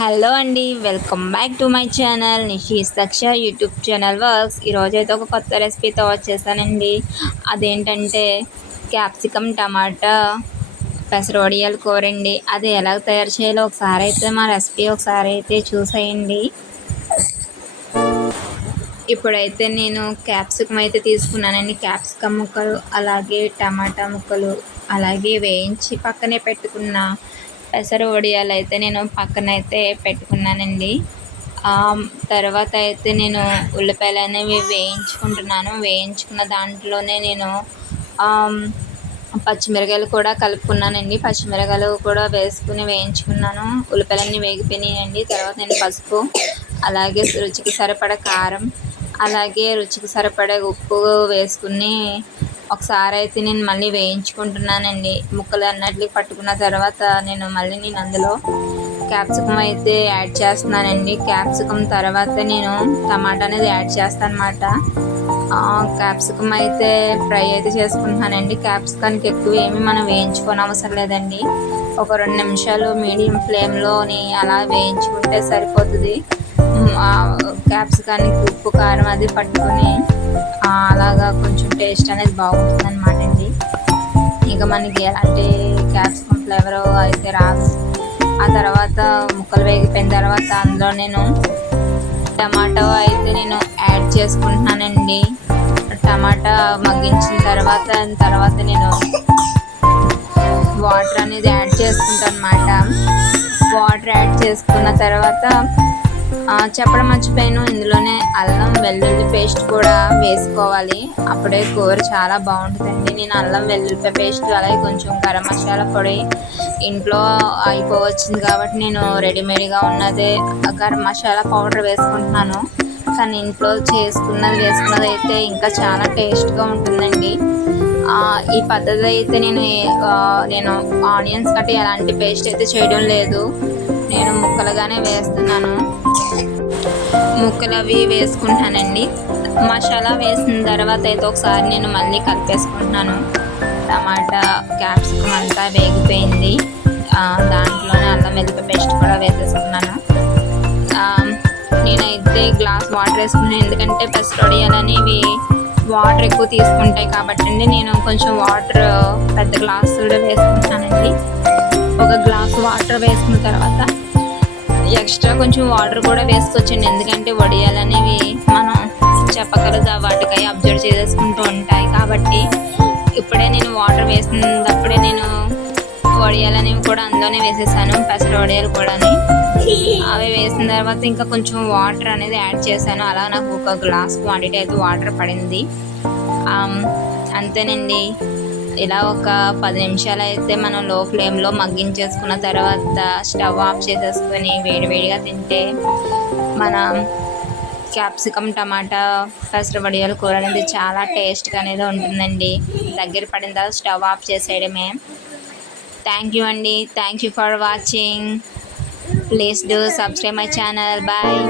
Hello అండి welcome back to my channel. నిషీస్ Daksha YouTube channel works. ఈరోజు అయితే ఒక కొత్త రెసిపీతో వచ్చేసానండి. అదేంటంటే క్యాప్సికమ్ టమాటా పెసరవడియాల కూర అండి అది ఎలా తయారు చేయాలో ఒకసారి అయితే మా రెసిపీ ఒకసారి అయితే చూసేయండి. ఇప్పుడైతే నేను క్యాప్సికమ్ అయితే తీసుకున్నానండి. క్యాప్సికమ్ ముక్కలు అలాగే టమాటా ముక్కలు అలాగే వేయించి పక్కనే పెట్టుకున్న పెసర వడియాలు అయితే నేను పక్కన అయితే పెట్టుకున్నానండి తర్వాత అయితే నేను ఉల్లిపాయలు అనేవి వేయించుకుంటున్నాను. వేయించుకున్న దాంట్లోనే నేను పచ్చిమిరకాయలు కూడా కలుపుకున్నానండి. పచ్చిమిరకాయలు కూడా వేసుకుని వేయించుకున్నాను. ఉల్లిపాయలన్నీ వేగిపోయినాయండి. తర్వాత నేను పసుపు అలాగే రుచికి సరిపడ కారం అలాగే రుచికి సరిపడే ఉప్పు వేసుకుని ఒకసారి అయితే నేను మళ్ళీ వేయించుకుంటున్నానండి. ముక్కలు అన్నట్లు పట్టుకున్న తర్వాత నేను మళ్ళీ నేను అందులో క్యాప్సికమ్ అయితే యాడ్ చేస్తున్నానండి. క్యాప్సికమ్ తర్వాత నేను టమాటా అనేది యాడ్ చేస్తాను అనమాట క్యాప్సికమ్ అయితే ఫ్రై అయితే చేసుకుంటున్నానండి. క్యాప్సికానికి ఎక్కువ ఏమి మనం వేయించుకోని అవసరం లేదండి. ఒక రెండు నిమిషాలు మీడియం ఫ్లేమ్లోని అలా వేయించుకుంటే సరిపోతుంది. క్యాప్సికానికి ఉప్పు కారం అది పట్టుకొని అలాగా కొంచెం టేస్ట్ అనేది బాగుంటుంది అనమాట అండి. ఇంకా మనకి అంటే క్యాప్సికమ్ ఫ్లేవర్ అయితే రాదు ఆ తర్వాత ముక్కలు వేగిపోయిన తర్వాత అందులో నేను టమాటో అయితే నేను యాడ్ చేసుకుంటున్నానండి. టమాటా మగ్గించిన తర్వాత తర్వాత నేను వాటర్ అనేది యాడ్ చేసుకుంటాను అనమాట వాటర్ యాడ్ చేసుకున్న తర్వాత చెప్పడం మర్చిపోయాను. ఇందులోనే అల్లం వెల్లుల్లి పేస్ట్ కూడా వేసుకోవాలి. అప్పుడే కూర చాలా బాగుంటుందండి. నేను అల్లం వెల్లుల్లిపాయ పేస్ట్ అలాగే కొంచెం గరం మసాలా పొడి ఇంట్లో అయిపోవచ్చింది కాబట్టి నేను రెడీమేడ్గా ఉన్నదే గరం మసాలా పౌడర్ వేసుకుంటున్నాను. కానీ ఇంట్లో చేసుకున్నది వేసుకున్నది అయితే ఇంకా చాలా టేస్ట్గా ఉంటుందండి. ఈ పద్ధతి అయితే నేను నేను ఆనియన్స్ కట్టి ఎలాంటి పేస్ట్ అయితే చేయడం లేదు. నేను ముక్కలుగానే వేస్తున్నాను. ముక్కలు అవి వేసుకుంటానండి. మసాలా వేసిన తర్వాత అయితే ఒకసారి నేను మళ్ళీ కలిపేసుకుంటున్నాను. టమాటా క్యాప్సికమ్ అంతా వేగిపోయింది. దాంట్లోనే అల్లం వెల్లిపాయ పేస్ట్ కూడా వేసేసుకున్నాను. నేనైతే గ్లాస్ వాటర్ వేసుకున్నాను. ఎందుకంటే ఫస్ట్ అనేవి వాటర్ ఎక్కువ తీసుకుంటాయి కాబట్టి అండి నేను కొంచెం వాటర్ పెద్ద గ్లాస్ కూడా వేసుకుంటానండి. ఒక గ్లాస్ వాటర్ వేసుకున్న తర్వాత ఎక్స్ట్రా కొంచెం వాటర్ కూడా వేసుకోవచ్చండి ఎందుకంటే వడియాలనేవి మనం చెప్పగలదు వాటికై అబ్జర్వ్ చేసేసుకుంటూ ఉంటాయి. కాబట్టి ఇప్పుడే నేను వాటర్ వేసినప్పుడే నేను వడియాలనేవి కూడా అందులోనే వేసేసాను. పెసర వడియాలు కూడా అవి వేసిన తర్వాత ఇంకా కొంచెం వాటర్ అనేది యాడ్ చేశాను. అలా నాకు ఒక గ్లాస్ క్వాంటిటీ అయితే వాటర్ పడింది. అంతేనండి. ఇలా ఒక పది నిమిషాలు అయితే మనం లో ఫ్లేమ్లో మగ్గించేసుకున్న తర్వాత స్టవ్ ఆఫ్ చేసేసుకొని వేడివేడిగా తింటే మన క్యాప్సికమ్ టమాటా వడియాల కూర అనేది చాలా టేస్ట్గా అనేది ఉంటుందండి. దగ్గర పడిన తర్వాత స్టవ్ ఆఫ్ చేసేయడమే. థ్యాంక్ యూ అండి. Thank you for watching please do subscribe my channel bye